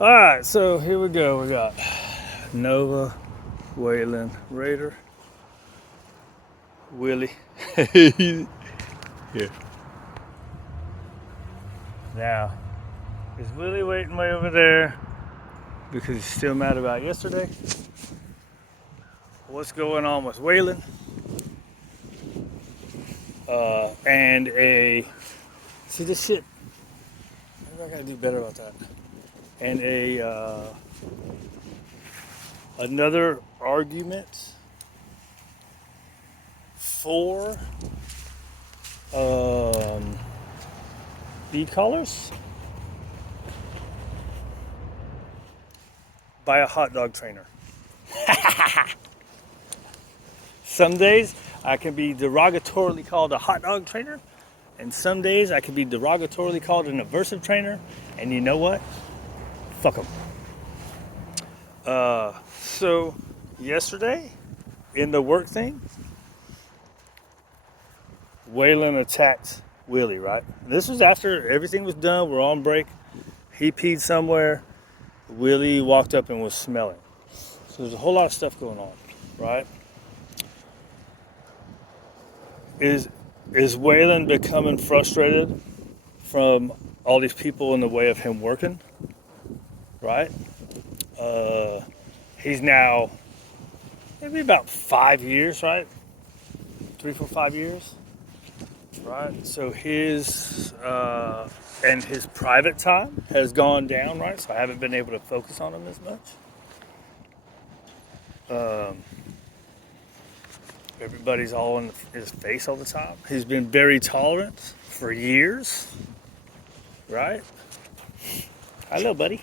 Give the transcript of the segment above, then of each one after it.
All right, so here we go. We got Nova, Waylon, Raider, Willie. Here. Now, is Willie waiting way over there because he's still mad about yesterday? What's going on with Waylon? And a see this shit. Maybe I gotta do better about that. And a another argument for e-collars by a hot dog trainer. Some days I can be derogatorily called a hot dog trainer, and some days I can be derogatorily called an aversive trainer, and you know what? Fuck them. So yesterday in the work thing, Waylon attacked Willie, right? This was after everything was done. We're on break. He peed somewhere. Willie walked up and was smelling. So there's a whole lot of stuff going on, right? Is Waylon becoming frustrated from all these people in the way of him working, right? He's now maybe about 5 years, right? 3, 4, 5 years, right? So his and his private time has gone down, right? So I haven't been able to focus on him as much. Everybody's all in his face all the time. He's been very tolerant for years, right? Hello, buddy.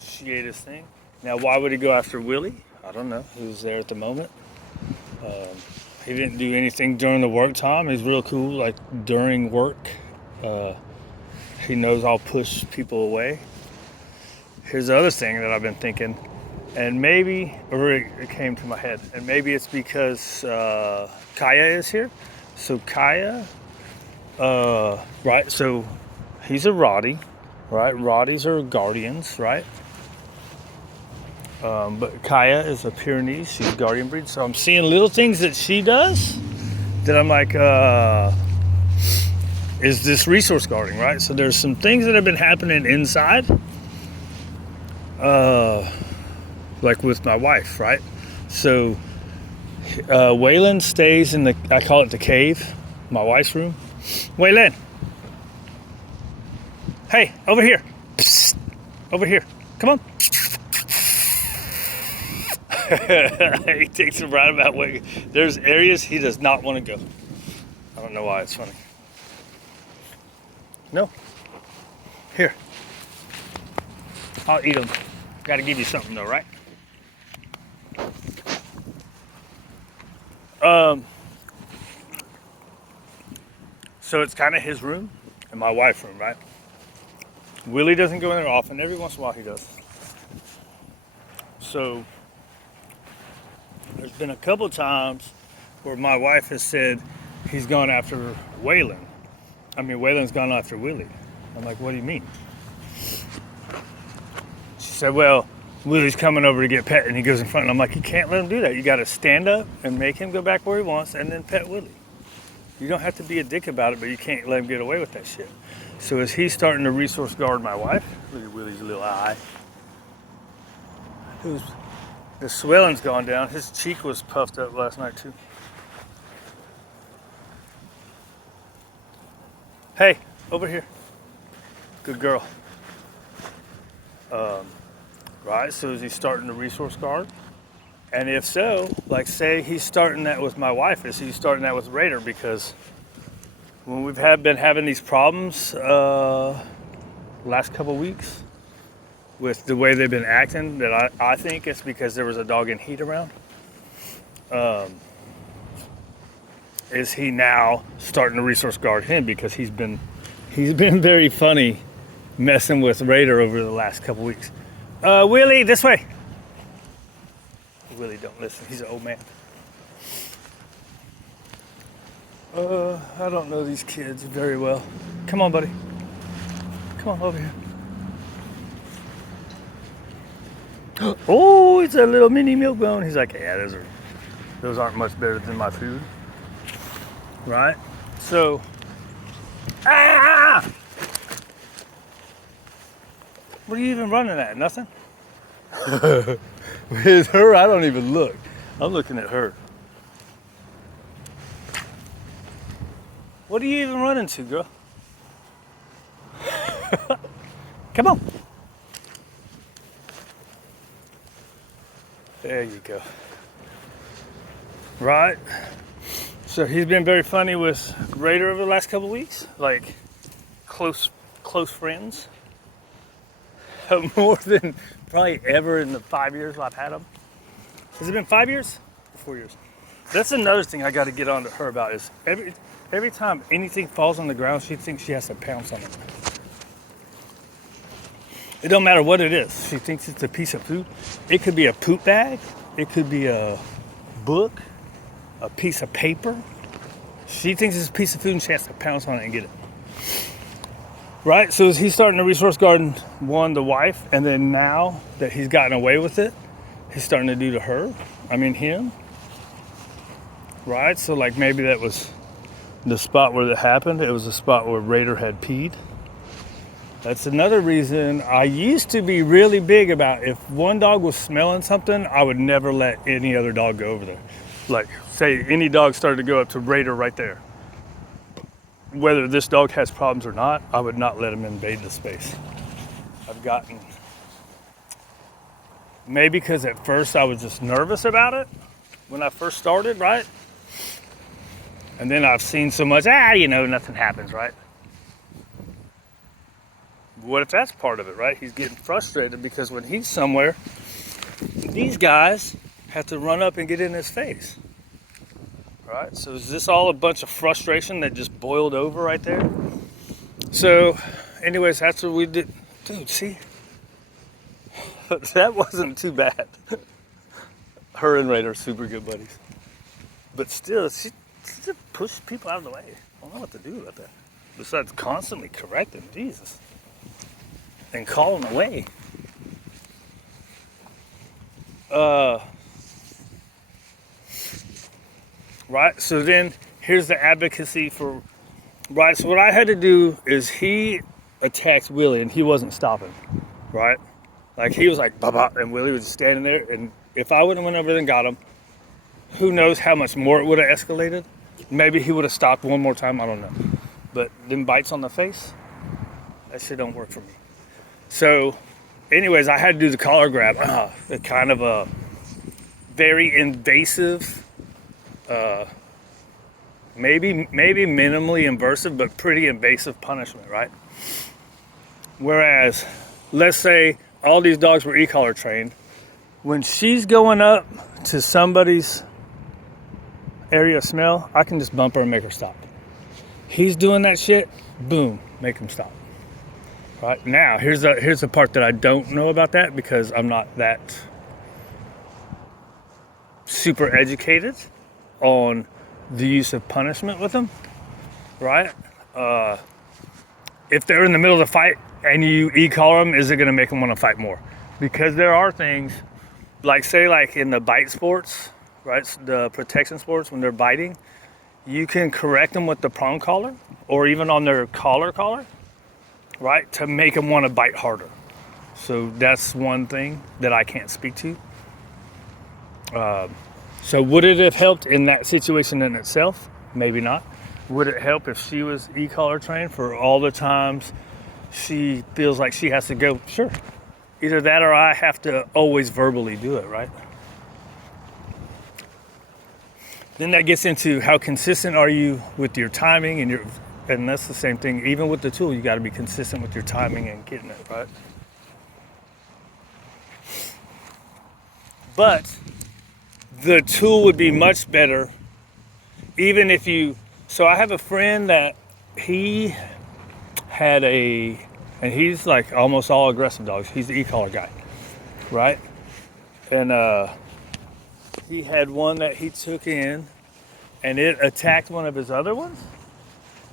She ate his thing. Now, why would he go after Willie? I don't know. He was there at the moment. He didn't do anything during the work time. He's real cool, like during work. He knows I'll push people away. Here's the other thing that I've been thinking, and maybe, or it came to my head, and maybe it's because Kaya is here. So Kaya, right, so he's a Roddy, right? Roddies are guardians, right? But Kaya is a Pyrenees, she's a guardian breed. So I'm seeing little things that she does that I'm like, is this resource guarding, right? So there's some things that have been happening inside, like with my wife, right? So Waylon stays in I call it the cave, my wife's room. Waylon, hey, over here. Psst, over here, come on. He takes a roundabout way. There's areas he does not want to go. I don't know why, it's funny. No. Here. I'll eat them. Gotta give you something though, right? So it's kind of his room and my wife's room, right? Willie doesn't go in there often. Every once in a while he does. So there's been a couple times where my wife has said he's gone after Waylon. I mean, Waylon's gone after Willie. I'm like, what do you mean? She said, well, Willie's coming over to get pet and he goes in front. And I'm like, you can't let him do that. You got to stand up and make him go back where he wants and then pet Willie. You don't have to be a dick about it, but you can't let him get away with that shit. So as he's starting to resource guard my wife, look at Willie's little eye. The swelling's gone down. His cheek was puffed up last night too. Hey, over here. Good girl. Right, so is he starting to resource guard? And if so, like say he's starting that with my wife, is he starting that with Raider? Because when we've been having these problems last couple weeks with the way they've been acting, that I think it's because there was a dog in heat around. Is he now starting to resource guard him because he's been very funny messing with Raider over the last couple weeks. Willie, this way. Willie don't listen. He's an old man. I don't know these kids very well. Come on, buddy. Come on over here. Oh, it's a little mini milk bone. He's like, yeah, those aren't much better than my food, right? So, ah! What are you even running at? Nothing? With her, I don't even look. I'm looking at her. What are you even running to, girl? Come on. There you go. Right? So he's been very funny with Raider over the last couple of weeks. Like close friends. More than probably ever in the 5 years I've had him. Has it been 5 years? 4 years. That's another thing I got to get on to her about is every time anything falls on the ground, she thinks she has to pounce on it. It don't matter what it is. She thinks it's a piece of food. It could be a poop bag. It could be a book, a piece of paper. She thinks it's a piece of food and she has to pounce on it and get it. Right? So he's starting to resource garden, the wife, and then now that he's gotten away with it, he's starting to do to her. Him. Right? So like maybe that was the spot where that happened. It was the spot where Raider had peed. That's another reason I used to be really big about if one dog was smelling something, I would never let any other dog go over there. Like say any dog started to go up to Raider right there. Whether this dog has problems or not, I would not let him invade the space. I've gotten, maybe because at first I was just nervous about it when I first started, right? And then I've seen so much, nothing happens, right? What if that's part of it, right? He's getting frustrated because when he's somewhere, these guys have to run up and get in his face. Right? So is this all a bunch of frustration that just boiled over right there? So, anyways, that's what we did. Dude, see? That wasn't too bad. Her and Raider are super good buddies. But still, she pushed people out of the way. I don't know what to do about that. Besides constantly correcting, Jesus. And calling away. Right, so then here's the advocacy for, right, so what I had to do is he attacked Willie and he wasn't stopping, right? Like he was like, bah, and Willie was just standing there, and if I wouldn't have went over there and got him, who knows how much more it would have escalated. Maybe he would have stopped one more time, I don't know. But them bites on the face, that shit don't work for me. So anyways, I had to do the collar grab, kind of a very invasive, maybe minimally invasive, but pretty invasive punishment, right? Whereas, let's say all these dogs were e-collar trained. When she's going up to somebody's area of smell, I can just bump her and make her stop. He's doing that shit, boom, make him stop. Right? Now, here's the part that I don't know about that because I'm not that super educated on the use of punishment with them, right? If they're in the middle of the fight and you e-collar them, is it going to make them want to fight more? Because there are things, like say like in the bite sports, right? The protection sports, when they're biting, you can correct them with the prong collar or even on their collar, right? To make them want to bite harder. So that's one thing that I can't speak to. So would it have helped in that situation in itself? Maybe not. Would it help if she was e-collar trained for all the times she feels like she has to go? Sure. Either that or I have to always verbally do it, right? Then that gets into how consistent are you with your timing and that's the same thing. Even with the tool, you got to be consistent with your timing and getting it, right? But the tool would be much better even if you, so I have a friend that he had and he's like almost all aggressive dogs. He's the e-collar guy, right? And he had one that he took in and it attacked one of his other ones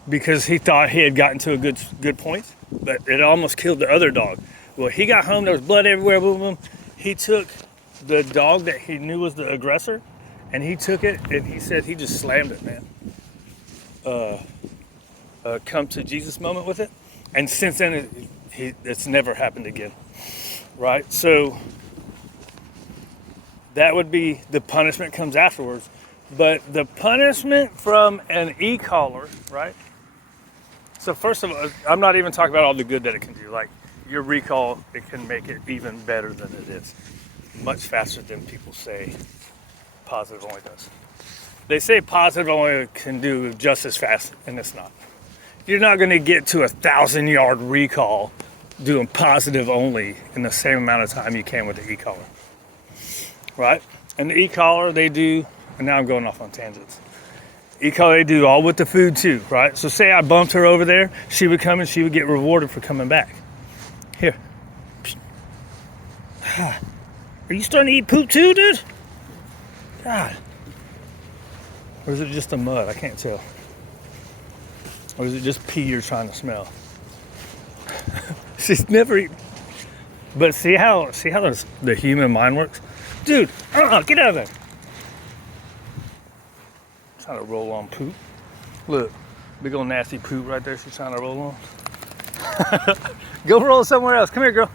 because he thought he had gotten to a good point, but it almost killed the other dog. Well, he got home, there was blood everywhere, boom, boom. he took the dog that he knew was the aggressor, and he took it, and he said he just slammed it, man. Come to Jesus moment with it, and since then it's never happened again, right? So that would be the punishment comes afterwards, but the punishment from an e-collar, right? So first of all, I'm not even talking about all the good that it can do. Like your recall, it can make it even better than it is, much faster than people say positive only does. They say positive only can do just as fast, and it's not. You're not going to get to 1,000-yard recall doing positive only in the same amount of time you can with the e-collar, right? And the e-collar, they do, and now I'm going off on tangents. E-collar, they do all with the food too, right? So say I bumped her over there, she would come and she would get rewarded for coming back. Here. Are you starting to eat poop too, dude? God. Or is it just the mud? I can't tell. Or is it just pee you're trying to smell? She's never eaten. But see how the human mind works? Dude, get out of there. Trying to roll on poop. Look, big old nasty poop right there she's trying to roll on. Go roll somewhere else. Come here, girl.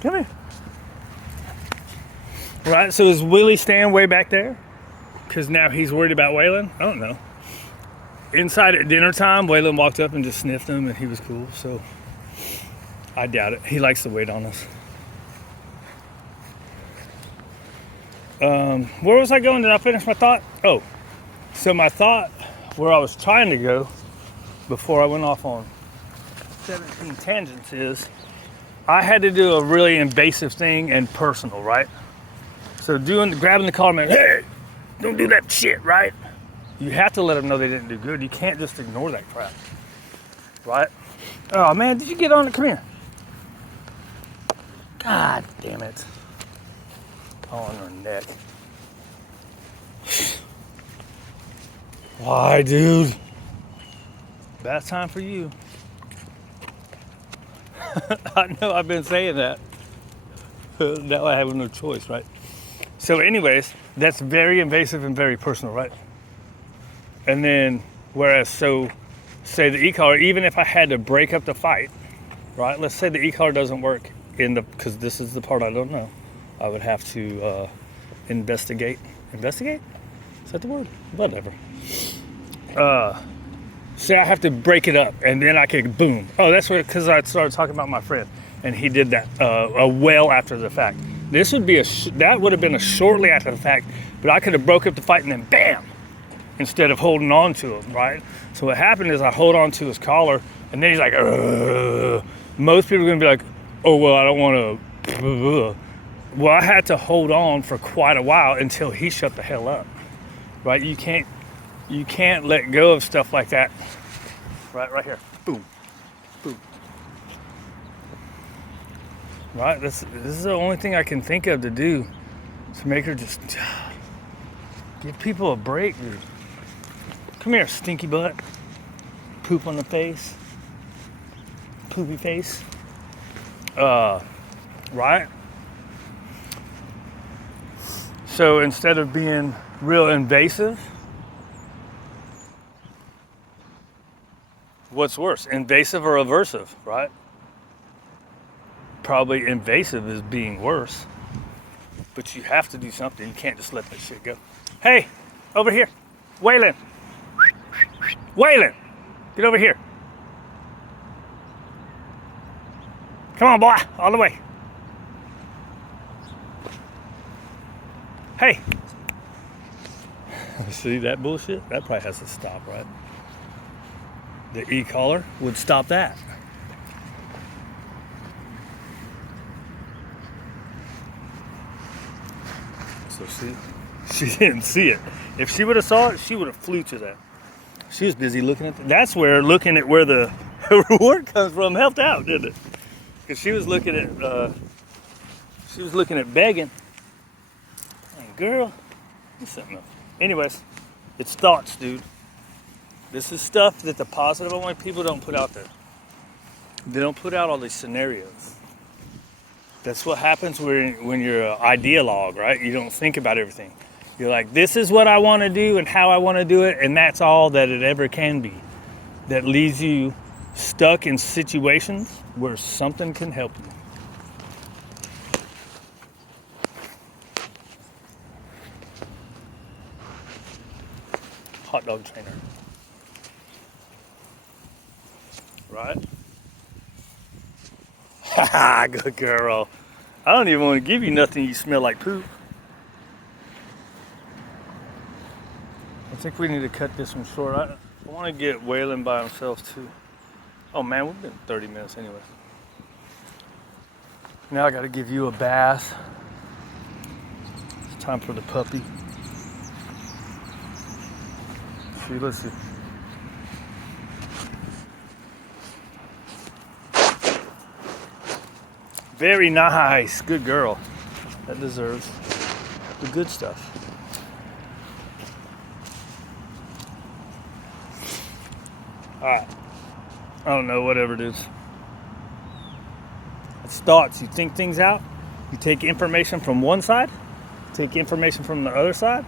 Come here. Right, so is Willie staying way back there? Because now he's worried about Waylon? I don't know. Inside at dinner time, Waylon walked up and just sniffed him and he was cool, so I doubt it. He likes to wait on us. Where was I going? Did I finish my thought? Oh, so my thought, where I was trying to go before I went off on 17 tangents is, I had to do a really invasive thing and personal, right? So grabbing the collar, man, hey, don't do that shit, right? You have to let them know they didn't do good. You can't just ignore that crap, right? Oh man, did you get on it? Come here. God damn it. On her neck. Why, dude? Bad time for you. I know I've been saying that. Now I have no choice, right? So anyways, that's very invasive and very personal, right? And then, whereas, so, say the e-collar, even if I had to break up the fight, right? Let's say the e-collar doesn't work because this is the part I don't know. I would have to investigate. Investigate? Is that the word? Whatever. So I have to break it up, and then I could boom. Oh, that's because I started talking about my friend, and he did that well after the fact. This would be that would have been a shortly after the fact, but I could have broke up the fight and then bam, instead of holding on to him, right? So what happened is I hold on to his collar, and then he's like, ugh. Most people are gonna be like, oh well, I don't want to. Well, I had to hold on for quite a while until he shut the hell up, right? You can't let go of stuff like that. Right here. Boom. Boom. Right? This is the only thing I can think of to do to make her just give people a break, dude. Come here, stinky butt. Poop on the face. Poopy face. Right? So instead of being real invasive, what's worse, invasive or aversive, right? Probably invasive is being worse, but you have to do something. You can't just let that shit go. Hey, over here, Waylon. Waylon, get over here. Come on, boy, all the way. Hey. See that bullshit? That probably has to stop, right? The e-collar would stop that. So see, she didn't see it. If she would have saw it, she would have flew to that. She was busy looking at that's where looking at where the reward comes from helped out, didn't it? Because she was looking at begging. Hey, girl, do something else. Anyways, it's thoughts, dude. This is stuff that the positive only people don't put out there. They don't put out all these scenarios. That's what happens when you're an ideologue, right? You don't think about everything. You're like, this is what I want to do and how I want to do it, and that's all that it ever can be. That leaves you stuck in situations where something can help you. Hot dog trainer. Right? Haha, good girl. I don't even want to give you nothing you smell like poop. I think we need to cut this one short. I want to get Waylon by himself too. Oh man, we've been 30 minutes anyway. Now I got to give you a bath. It's time for the puppy. See, let's see. Very nice. Good girl. That deserves the good stuff. Alright. I don't know, whatever it is. It's thoughts. You think things out. You take information from one side, take information from the other side.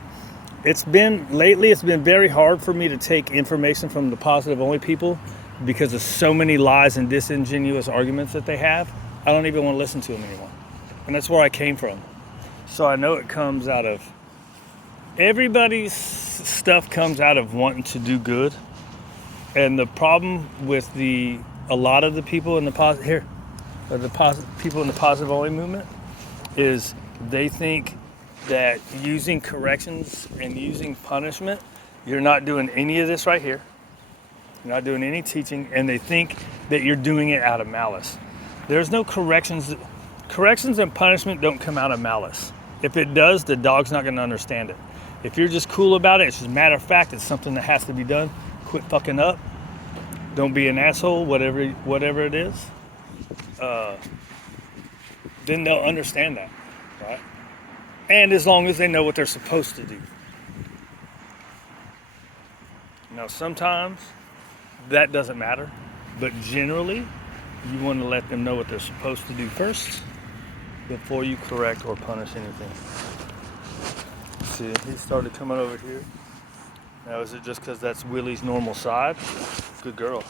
Lately it's been very hard for me to take information from the positive only people because of so many lies and disingenuous arguments that they have. I don't even want to listen to them anymore. And that's where I came from. So I know it comes out of, everybody's stuff comes out of wanting to do good. And the problem with a lot of the people in the people in the positive only movement is they think that using corrections and using punishment, you're not doing any of this right here. You're not doing any teaching, and they think that you're doing it out of malice. There's no corrections. Corrections and punishment don't come out of malice. If it does, the dog's not going to understand it. If you're just cool about it, it's just a matter of fact, it's something that has to be done. Quit fucking up. Don't be an asshole, whatever it is. Then they'll understand that, right? And as long as they know what they're supposed to do. Now, sometimes that doesn't matter, but generally, you want to let them know what they're supposed to do first before you correct or punish anything. See, he started coming over here. Now, is it just because that's Willie's normal side? Good girl.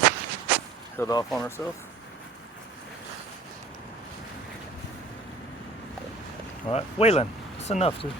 Held off on herself. All right, Waylon, that's enough, dude.